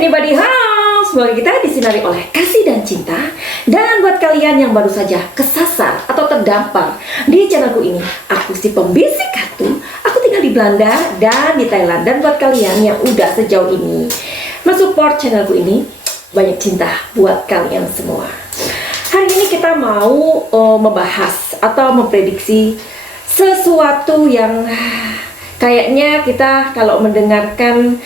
Anybody house, semoga kita disinari oleh kasih dan cinta. Dan buat kalian yang baru saja kesasar atau terdampar di channelku ini, aku si pembisik kartu. Aku tinggal di Belanda dan di Thailand. Dan buat kalian yang udah sejauh ini mensupport channelku ini, banyak cinta buat kalian semua. Hari ini kita mau membahas atau memprediksi sesuatu yang kayaknya kita kalau mendengarkan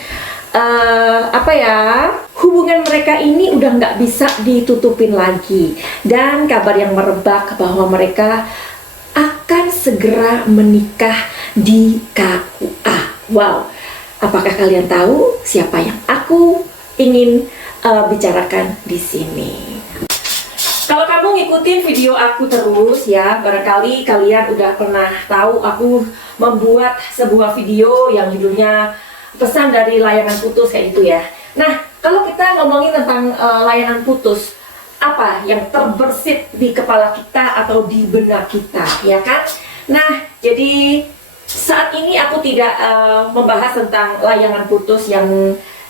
hubungan mereka ini udah nggak bisa ditutupin lagi, dan kabar yang merebak bahwa mereka akan segera menikah di KUA. Wow, apakah kalian tahu siapa yang aku ingin bicarakan di sini? Kalau kamu ngikutin video aku terus ya, barangkali kalian udah pernah tahu aku membuat sebuah video yang judulnya pesan dari layangan putus, kayak itu ya. Nah, kalau kita ngomongin tentang layangan putus, apa yang terbersit di kepala kita atau di benak kita, ya kan? Nah, jadi saat ini aku tidak membahas tentang layangan putus yang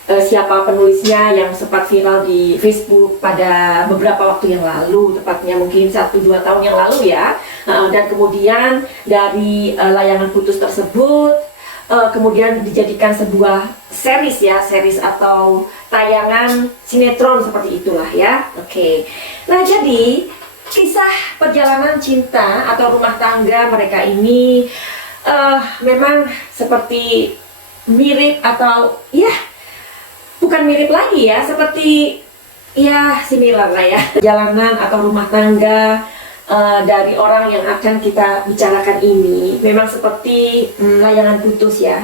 siapa penulisnya yang sempat viral di Facebook pada beberapa waktu yang lalu, tepatnya mungkin 1-2 tahun yang lalu ya. Dan kemudian dari layangan putus tersebut kemudian dijadikan sebuah series atau tayangan sinetron seperti itulah ya. Oke. Nah, jadi kisah perjalanan cinta atau rumah tangga mereka ini memang seperti mirip atau ya bukan mirip lagi ya, seperti ya similar lah ya. Perjalanan atau rumah tangga dari orang yang akan kita bicarakan ini memang seperti layangan putus ya,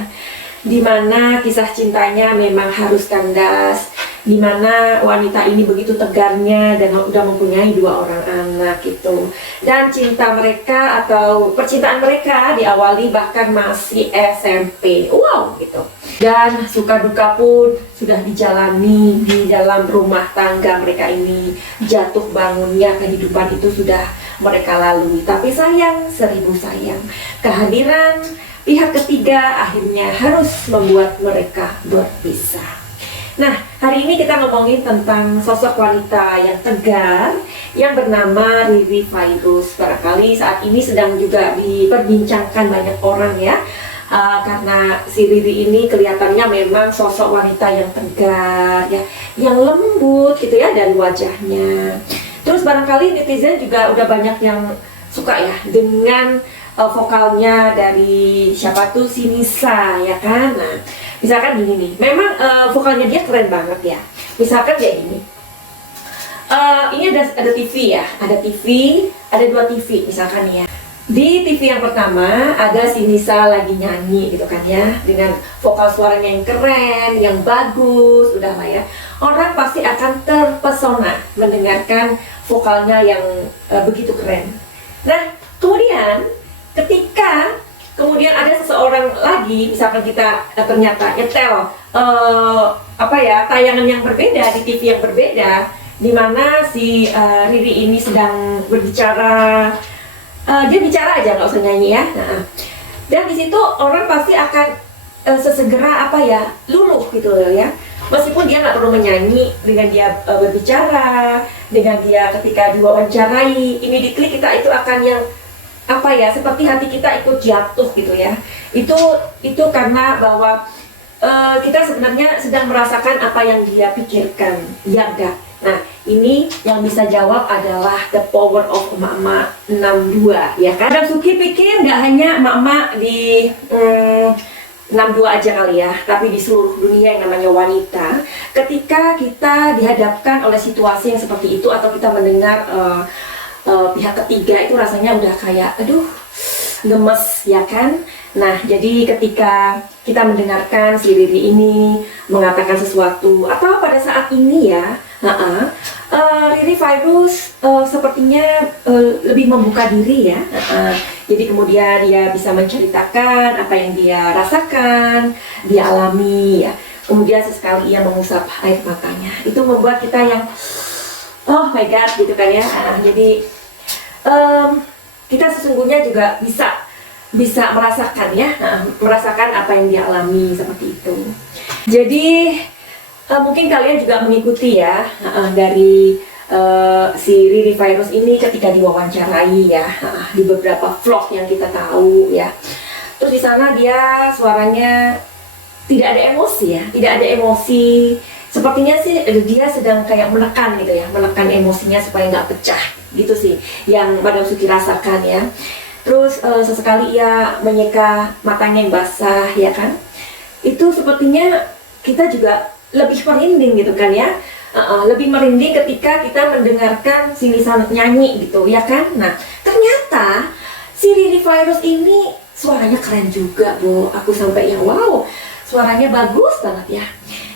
dimana kisah cintanya memang harus kandas, dimana wanita ini begitu tegarnya dan udah mempunyai 2 orang anak gitu. Dan cinta mereka atau percintaan mereka diawali bahkan masih SMP. Wow gitu. Dan suka duka pun sudah dijalani di dalam rumah tangga mereka ini. Jatuh bangunnya kehidupan itu sudah mereka lalui. Tapi sayang, seribu sayang, kehadiran pihak ketiga akhirnya harus membuat mereka berpisah. Nah, hari ini kita ngomongin tentang sosok wanita yang tegar yang bernama Riri Fairuz. Barangkali saat ini sedang juga diperbincangkan banyak orang ya, karena si Riri ini kelihatannya memang sosok wanita yang tegar ya, yang lembut gitu ya, dan wajahnya. Terus barangkali netizen juga udah banyak yang suka ya dengan vokalnya dari siapa tuh, si Nisa ya kan. Nah, misalkan gini nih, memang vokalnya dia keren banget ya. Misalkan kayak gini, ini ada TV ya, ada 2 TV misalkan ya. Di TV yang pertama ada si Nisa lagi nyanyi gitu kan ya, dengan vokal suaranya yang keren, yang bagus, udah lah ya. Orang pasti akan terpesona mendengarkan vokalnya yang begitu keren. Nah, kemudian ketika ada seseorang lagi, misalkan kita ternyata nyetel tayangan yang berbeda di TV yang berbeda, di mana si Riri ini sedang berbicara, dia bicara aja nggak usah nyanyi ya. Nah, dan di situ orang pasti akan sesegera luluh gitu ya. Meskipun dia nggak perlu menyanyi, dengan dia berbicara, dengan dia ketika diwawancarai, ini diklik kita itu akan yang seperti hati kita ikut jatuh gitu ya. Itu karena bahwa kita sebenarnya sedang merasakan apa yang dia pikirkan, ya enggak? Nah, ini yang bisa jawab adalah the power of emak-emak 62 ya kan. Dan Suki pikir nggak hanya emak-emak di 62 aja kali ya, tapi di seluruh dunia yang namanya wanita, ketika kita dihadapkan oleh situasi yang seperti itu atau kita mendengar pihak ketiga, itu rasanya udah kayak aduh gemes ya kan. Nah, jadi ketika kita mendengarkan si Riri ini mengatakan sesuatu, atau pada saat ini ya, Riri Fairuz sepertinya lebih membuka diri ya. Jadi kemudian dia bisa menceritakan apa yang dia rasakan, dia alami ya. Kemudian sesekali ia mengusap air matanya. Itu membuat kita yang oh my god gitu kan ya. Jadi kita sesungguhnya juga bisa merasakan ya, merasakan apa yang dia alami seperti itu. Jadi Mungkin kalian juga mengikuti ya dari si Riri Virus ini ketika diwawancarai ya di beberapa vlog yang kita tahu ya. Terus di sana dia suaranya tidak ada emosi ya, tidak ada emosi. Sepertinya sih dia sedang kayak menekan gitu ya, menekan emosinya supaya nggak pecah gitu sih yang Madam Suki rasakan ya. Terus sesekali ia menyeka matanya yang basah ya kan. Itu sepertinya kita juga lebih merinding gitu kan ya. Lebih merinding ketika kita mendengarkan si Nisa nyanyi gitu ya kan. Nah ternyata si Riri Virus ini suaranya keren juga Bu. Aku sampai yang wow, suaranya bagus banget ya.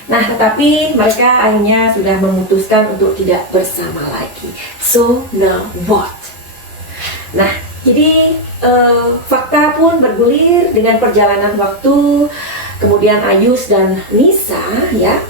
Nah tetapi mereka akhirnya sudah memutuskan untuk tidak bersama lagi. So now what? Nah jadi fakta pun bergulir dengan perjalanan waktu. Kemudian Ayus dan Nisa ya,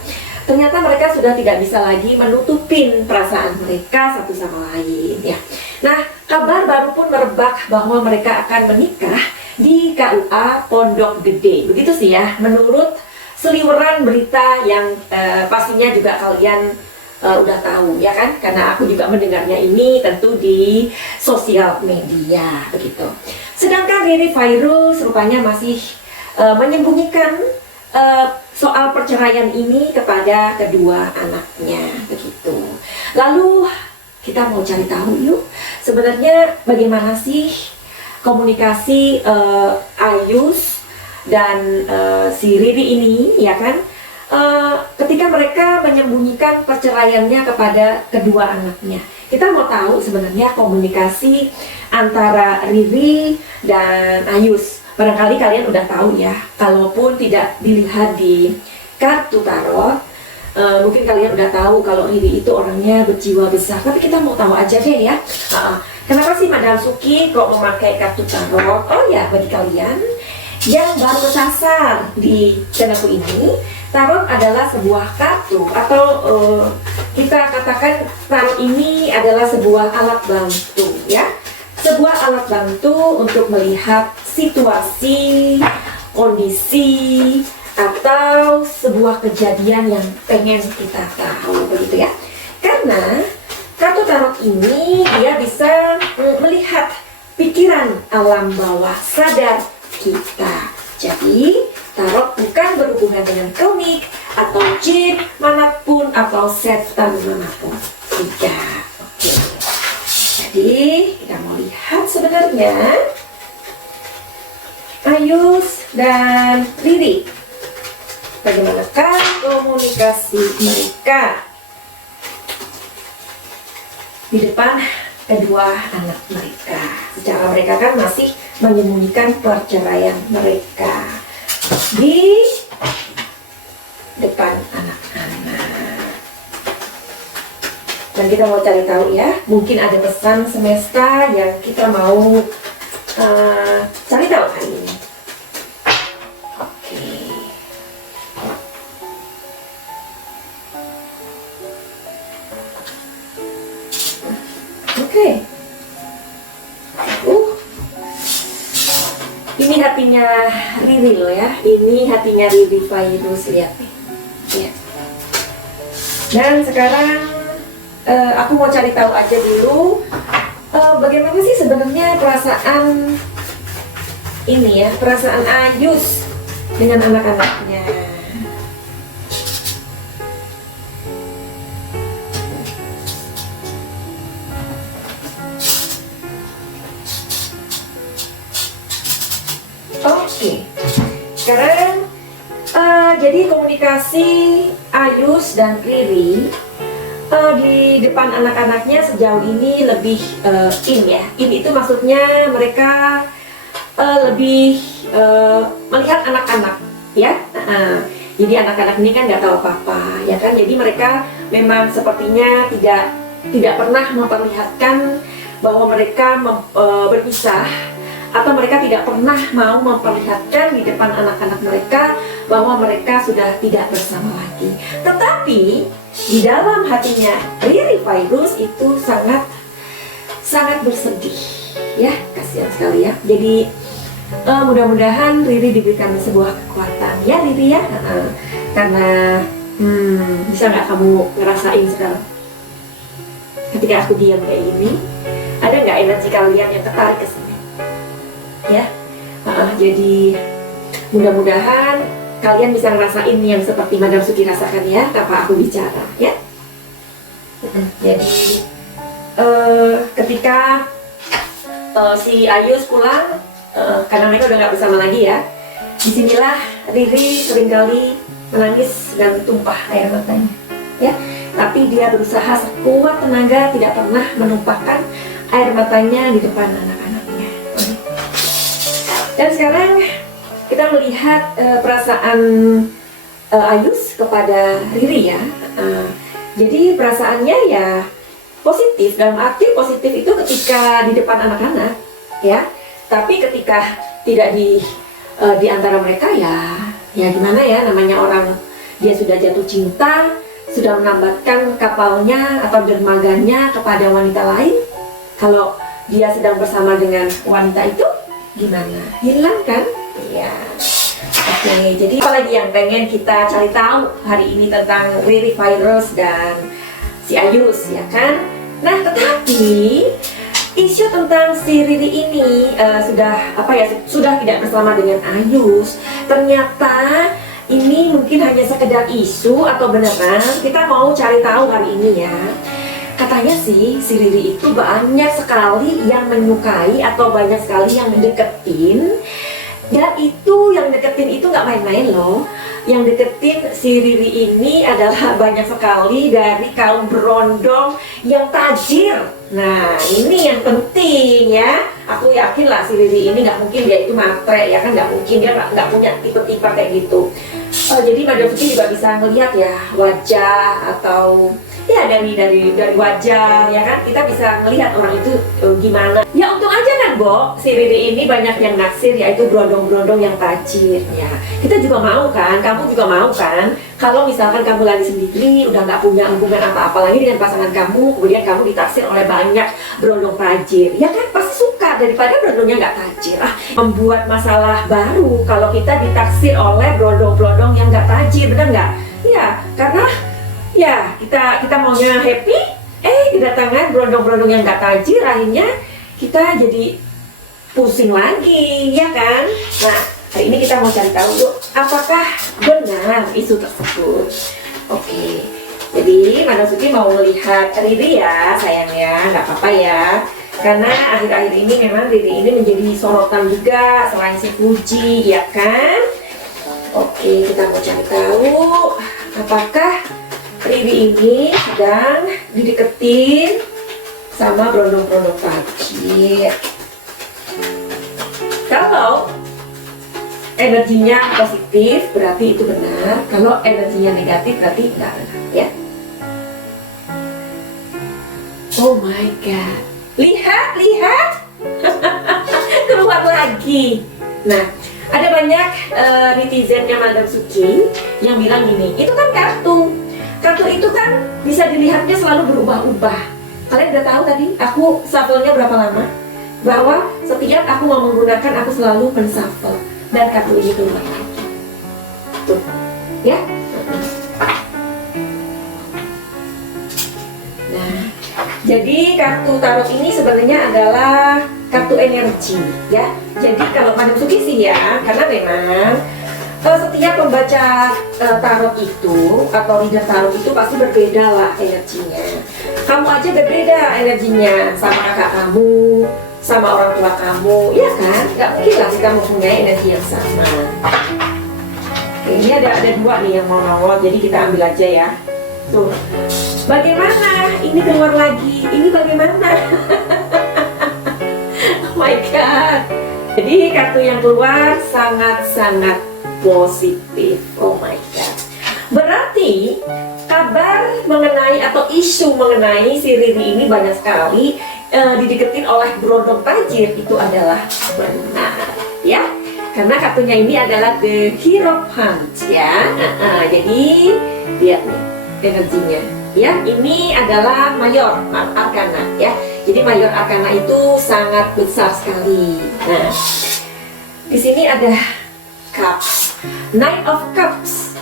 ternyata mereka sudah tidak bisa lagi menutupin perasaan mereka satu sama lain ya. Nah kabar baru pun merebak bahwa mereka akan menikah di KUA Pondok Gede. Begitu sih ya menurut seliweran berita yang pastinya juga kalian udah tahu ya kan, karena aku juga mendengarnya ini tentu di sosial media begitu. Sedangkan Riri Virus rupanya masih menyembunyikan soal perceraian ini kepada kedua anaknya begitu. Lalu kita mau cari tahu yuk, sebenarnya bagaimana sih komunikasi Ayus dan si Riri ini ya kan, ketika mereka menyembunyikan perceraiannya kepada kedua anaknya. Kita mau tahu sebenarnya komunikasi antara Riri dan Ayus. Barangkali kalian udah tahu ya, kalaupun tidak dilihat di kartu tarot, mungkin kalian udah tahu kalau Riri itu orangnya berjiwa besar. Tapi kita mau tahu aja deh ya, kenapa sih Madam Suki kok memakai kartu tarot? Oh ya, bagi kalian yang baru kesasar di channelku ini, tarot adalah sebuah kartu atau kita katakan tarot ini adalah sebuah alat bantu ya. Sebuah alat bantu untuk melihat situasi, kondisi, atau sebuah kejadian yang pengen kita tahu begitu ya. Karena kartu tarot ini dia bisa melihat pikiran alam bawah sadar kita. Jadi tarot bukan berhubungan dengan komik atau jin manapun atau setan manapun. Tidak. Oke. Jadi kita mau lihat sebenarnya Ayus dan Riri, bagaimanakah komunikasi mereka di depan kedua anak mereka. Secara mereka kan masih menyembunyikan perceraian mereka di depan anak-anak. Dan kita mau cari tahu ya, mungkin ada pesan semesta yang kita mau cari tahu hari ini. Oke. Ini hatinya Riri loh ya. Ini hatinya Riri Virus, lihat nih. Ya. Dan sekarang aku mau cari tahu aja dulu bagaimana sih sebenarnya perasaan ini ya, perasaan Ayus dengan anak-anaknya. Oke, sekarang jadi komunikasi Ayus dan Riri di depan anak-anaknya sejauh ini lebih ya. Itu maksudnya mereka lebih melihat anak-anak ya. Jadi anak-anak ini kan nggak tahu apa-apa ya kan. Jadi mereka memang sepertinya tidak pernah memperlihatkan bahwa mereka berpisah, atau mereka tidak pernah mau memperlihatkan di depan anak-anak mereka bahwa mereka sudah tidak bersama lagi. Tetapi di dalam hatinya Riri Virus itu sangat bersedih ya, kasihan sekali ya. Jadi mudah-mudahan Riri diberikan sebuah kekuatan ya Riri ya, karena Bisa nggak kamu ngerasain sekarang? Ketika aku diam kayak gini, ada nggak energi kalian yang tertarik ke sini? Ya, jadi mudah-mudahan kalian bisa ngerasain yang seperti Madam Suki rasakan ya, tanpa aku bicara ya. Jadi ketika si Ayus pulang, karena mereka udah nggak bersama lagi ya, disinilah Riri seringkali menangis dan tumpah air matanya ya. Tapi dia berusaha sekuat tenaga tidak pernah menumpahkan air matanya di depan anak-anaknya. Dan sekarang kita melihat perasaan Ayus kepada Riri ya. Jadi perasaannya ya positif, dalam arti positif itu ketika di depan anak-anak ya. Tapi ketika tidak di antara mereka ya gimana ya, namanya orang dia sudah jatuh cinta, sudah menambatkan kapalnya atau dermaganya kepada wanita lain. Kalau dia sedang bersama dengan wanita itu gimana? Hilang kan? Iya. Oke, jadi apa lagi yang pengen kita cari tahu hari ini tentang Riri Virus dan si Ayus ya kan? Nah, tetapi isu tentang si Riri ini sudah tidak bersama dengan Ayus. Ternyata ini mungkin hanya sekedar isu atau beneran, kita mau cari tahu hari ini ya. Katanya sih si Riri itu banyak sekali yang menyukai atau banyak sekali yang mendeketin. Dan itu yang deketin itu nggak main-main loh. Yang deketin si Riri ini adalah banyak sekali dari kaum berondong yang tajir. Nah ini yang penting ya. Aku yakin lah si Riri ini nggak mungkin dia itu matre ya kan, nggak mungkin dia nggak punya tipe-tipe kayak gitu. Jadi Madam Suki juga bisa ngelihat ya wajah atau ya dari wajah ya kan, kita bisa melihat orang itu gimana. Ya untung aja kan Bo, si Riri ini banyak yang naksir, yaitu berondong-berondong yang tajir ya. Kita juga mau kan, kamu juga mau kan, kalau misalkan kamu lagi sendiri udah nggak punya hubungan apa-apa lagi dengan pasangan kamu, kemudian kamu ditaksir oleh banyak berondong tajir, ya kan pasti suka daripada berondongnya nggak tajir. Membuat masalah baru kalau kita ditaksir oleh berondong-berondong yang nggak tajir, bener nggak? Ya karena ya kita maunya happy, kedatangan berondong-berondong yang nggak tajir, akhirnya kita jadi pusing lagi ya kan. Nah hari ini kita mau cari tahu yuk, apakah benar isu tersebut. Oke, jadi Madam Suki mau melihat Riri ya sayang ya, nggak apa-apa ya, karena akhir-akhir ini memang Riri ini menjadi sorotan juga selain si Fuji ya kan. Oke, kita mau cari tahu apakah Riri ini sedang dideketin sama berondong-berondong tajir. Kalau energinya positif berarti itu benar, kalau energinya negatif berarti tidak benar ya. Oh my god, lihat keluar lagi. Nah ada banyak netizennya Madam Suki yang bilang gini, itu kan kartu itu kan bisa dilihatnya selalu berubah-ubah. Kalian udah tahu tadi aku shuffle-nya berapa lama? Bahwa setiap aku mau menggunakan aku selalu men-shuffle dan kartu ini keluar lagi. Tuh, ya. Nah, jadi kartu tarot ini sebenarnya adalah kartu energi, ya. Jadi kalau Madam Suki sih ya, karena memang setiap pembaca tarot itu atau reader tarot itu pasti berbeda lah energinya. Kamu aja berbeda energinya sama kakak kamu, sama orang tua kamu, ya kan? Gak mungkin lah kita mempunyai energi yang sama. Ini ada dua nih yang mau nongol, jadi kita ambil aja ya. Tuh, bagaimana? Ini keluar lagi, ini bagaimana? Oh my god. Jadi kartu yang keluar sangat-sangat positif. Oh my god. Berarti kabar mengenai atau isu mengenai si Riri ini banyak sekali dideketin oleh berondong tajir itu adalah benar ya. Karena kartunya ini adalah The Hierophant ya. Jadi lihat nih energinya ya. Ini adalah Mayor Arcana ya. Jadi Mayor Arcana itu sangat besar sekali. Nah, di sini ada Cups, Knight of Cups.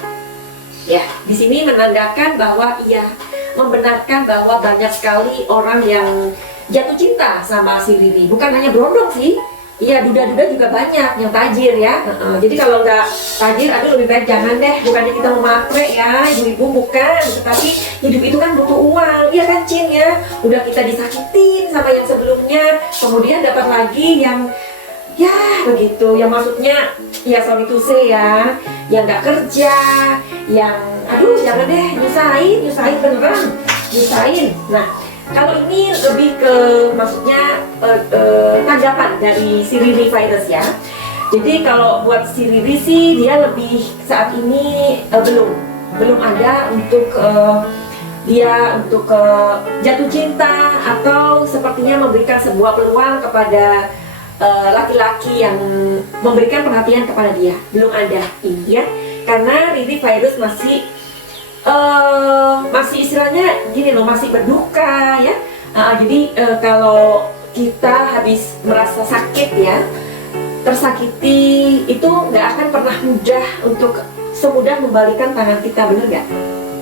Ya, di sini menandakan bahwa ia membenarkan bahwa banyak sekali orang yang jatuh cinta sama si Riri. Bukan hanya berondong sih, iya, duda-duda juga banyak yang tajir ya. Jadi kalau nggak tajir, aduh lebih baik jangan deh. Bukannya kita mau matre ya, ibu-ibu, bukan. Tetapi hidup itu kan butuh uang, iya kan Cin ya. Udah kita disakitin sama yang sebelumnya, kemudian dapat lagi yang ya begitu, yang maksudnya ya sorry to say ya, yang nggak kerja, yang aduh jangan deh, nyusahin beneran, nyusahin. Nah, kalau ini lebih ke maksudnya tanggapan dari si Riri virus ya. Jadi kalau buat si Riri sih dia lebih saat ini belum ada untuk dia untuk jatuh cinta atau sepertinya memberikan sebuah peluang kepada laki-laki yang memberikan perhatian kepada dia. Belum ada ini ya, karena Riri virus masih istilahnya gini loh, masih berduka ya. Jadi kalau kita habis merasa sakit ya, tersakiti, itu nggak akan pernah mudah untuk semudah membalikan tangan kita, bener nggak?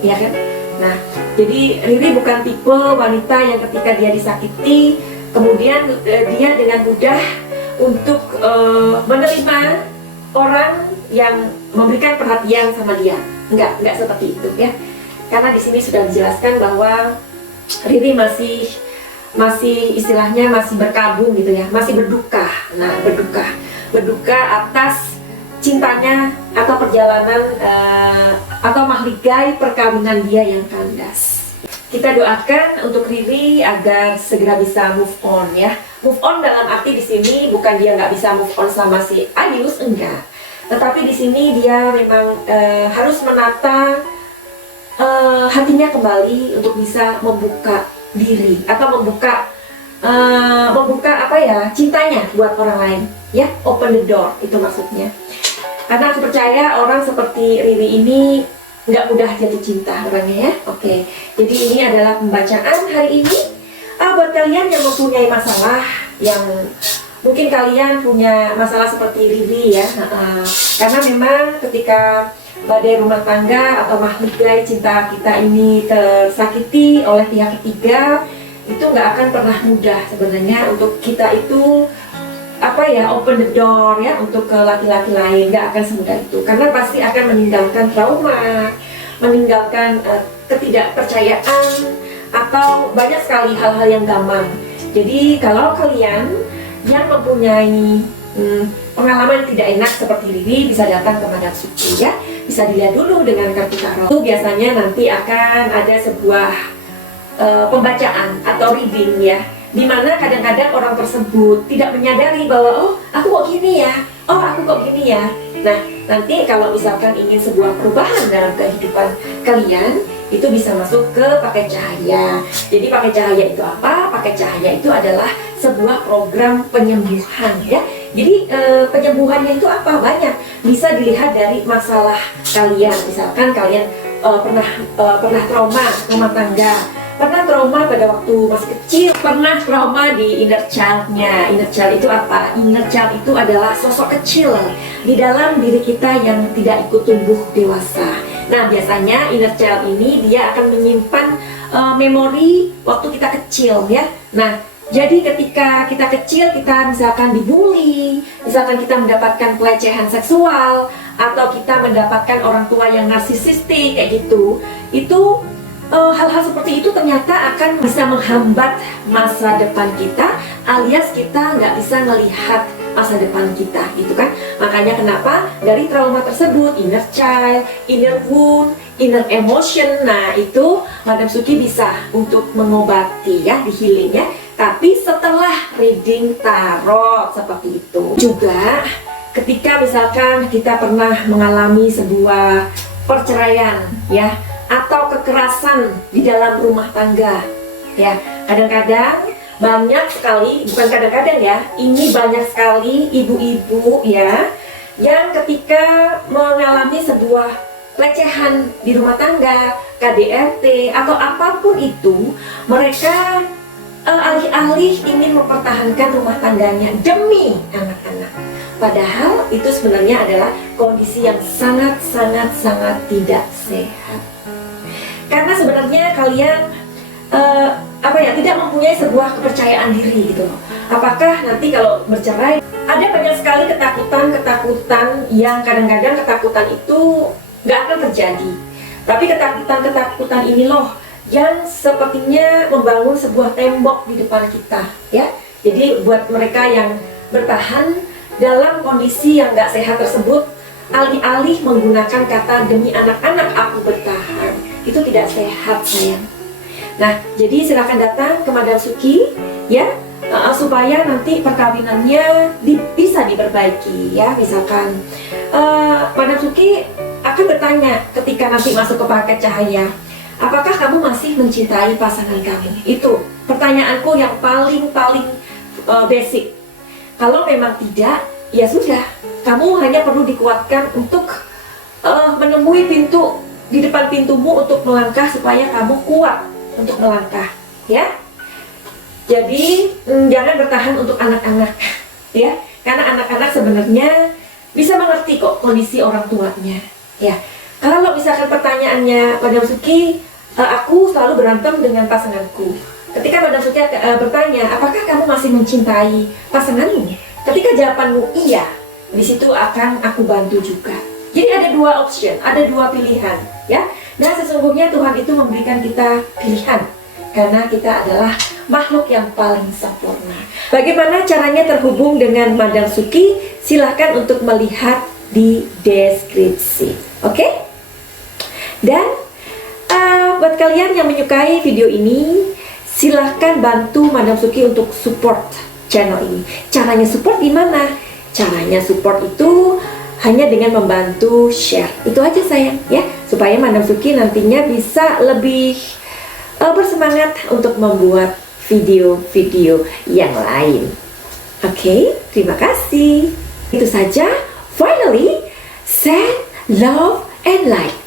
Ya kan? Nah, jadi Riri bukan tipe wanita yang ketika dia disakiti kemudian dia dengan mudah untuk menerima orang yang memberikan perhatian sama dia. Enggak seperti itu ya. Karena di sini sudah dijelaskan bahwa Riri masih istilahnya masih berkabung gitu ya, masih berduka. Nah, berduka atas cintanya atau perjalanan atau mahligai perkawinan dia yang kandas. Kita doakan untuk Riri agar segera bisa move on ya. Move on dalam arti di sini bukan dia nggak bisa move on sama si Ayus, enggak. Tetapi di sini dia memang harus menata hatinya kembali untuk bisa membuka diri atau membuka apa ya, cintanya buat orang lain ya. Open the door itu maksudnya. Karena aku percaya orang seperti Riri ini nggak mudah jatuh cinta orangnya ya. Oke, jadi ini adalah pembacaan hari ini. Buat kalian yang mempunyai masalah, yang mungkin kalian punya masalah seperti Riri ya, karena memang ketika badai rumah tangga atau mahligai cinta kita ini tersakiti oleh pihak ketiga, itu nggak akan pernah mudah sebenarnya untuk kita itu open the door ya untuk ke laki-laki lain. Nggak akan semudah itu, karena pasti akan meninggalkan trauma, meninggalkan ketidakpercayaan, atau banyak sekali hal-hal yang gampang. Jadi kalau kalian yang mempunyai pengalaman tidak enak seperti Riri, bisa datang ke Madam Suki ya. Bisa dilihat dulu dengan kartu tarot. Itu biasanya nanti akan ada sebuah pembacaan atau reading ya, dimana kadang-kadang orang tersebut tidak menyadari bahwa oh aku kok gini ya, oh aku kok gini ya. Nah, nanti kalau misalkan ingin sebuah perubahan dalam kehidupan kalian, itu bisa masuk ke pakai cahaya. Jadi pakai cahaya itu apa? Pakai cahaya itu adalah sebuah program penyembuhan ya. Jadi penyembuhannya itu apa? Banyak. Bisa dilihat dari masalah kalian. Misalkan kalian pernah trauma rumah tangga, pernah trauma pada waktu masih kecil, pernah trauma di inner child-nya. Inner child itu apa? Inner child itu adalah sosok kecil di dalam diri kita yang tidak ikut tumbuh dewasa. Nah, biasanya inner child ini dia akan menyimpan memori waktu kita kecil ya. Nah, jadi ketika kita kecil, kita misalkan dibully, misalkan kita mendapatkan pelecehan seksual, atau kita mendapatkan orang tua yang narsisistik kayak gitu, itu hal-hal seperti itu ternyata akan bisa menghambat masa depan kita, alias kita nggak bisa melihat masa depan kita gitu kan. Makanya kenapa dari trauma tersebut, inner child, inner wound, inner emotion, nah itu Madam Suki bisa untuk mengobati ya, di healing ya. Tapi setelah reading tarot seperti itu juga, ketika misalkan kita pernah mengalami sebuah perceraian ya, atau kekerasan di dalam rumah tangga ya, kadang-kadang banyak sekali, bukan kadang-kadang ya, ini banyak sekali ibu-ibu ya yang ketika mengalami sebuah pelecehan di rumah tangga, KDRT atau apapun itu, mereka alih-alih ingin mempertahankan rumah tangganya demi anak-anak, Padahal itu sebenarnya adalah kondisi yang sangat tidak sehat. Karena sebenarnya kalian tidak mempunyai sebuah kepercayaan diri gitu loh. Apakah nanti kalau bercerai, ada banyak sekali ketakutan yang kadang-kadang ketakutan itu nggak akan terjadi. Tapi ketakutan ini loh yang sepertinya membangun sebuah tembok di depan kita, ya. Jadi buat mereka yang bertahan dalam kondisi yang nggak sehat tersebut, alih-alih menggunakan kata demi anak-anak aku bertahan, itu tidak sehat, sayang. Nah, jadi silakan datang ke Madam Suki, ya, supaya nanti perkawinannya bisa diperbaiki, ya. Misalkan Madam Suki akan bertanya ketika nanti masuk ke paket cahaya, apakah kamu masih mencintai pasangan kamu? Itu pertanyaanku yang paling basic. Kalau memang tidak, ya sudah, kamu hanya perlu dikuatkan untuk menemui pintu di depan pintumu untuk melangkah supaya kamu kuat untuk melangkah, ya. Jadi jangan bertahan untuk anak-anak, ya, karena anak-anak sebenarnya bisa mengerti kok kondisi orang tuanya, ya. Kalau misalkan pertanyaannya, Madam Suki, aku selalu berantem dengan pasanganku. Ketika Madam Suki bertanya, apakah kamu masih mencintai pasanganmu? Ketika jawabanmu iya, di situ akan aku bantu juga. Jadi ada dua option, ada dua pilihan, ya. Dan sesungguhnya Tuhan itu memberikan kita pilihan, karena kita adalah makhluk yang paling sempurna. Bagaimana caranya terhubung dengan Madam Suki? Silahkan untuk melihat di deskripsi, oke? Dan buat kalian yang menyukai video ini, silahkan bantu Madam Suki untuk support channel ini. Caranya support gimana? Caranya support itu hanya dengan membantu share. Itu aja sayang, ya, supaya Madam Suki nantinya bisa lebih bersemangat untuk membuat video-video yang lain. Oke, terima kasih. Itu saja. Finally, send love and like.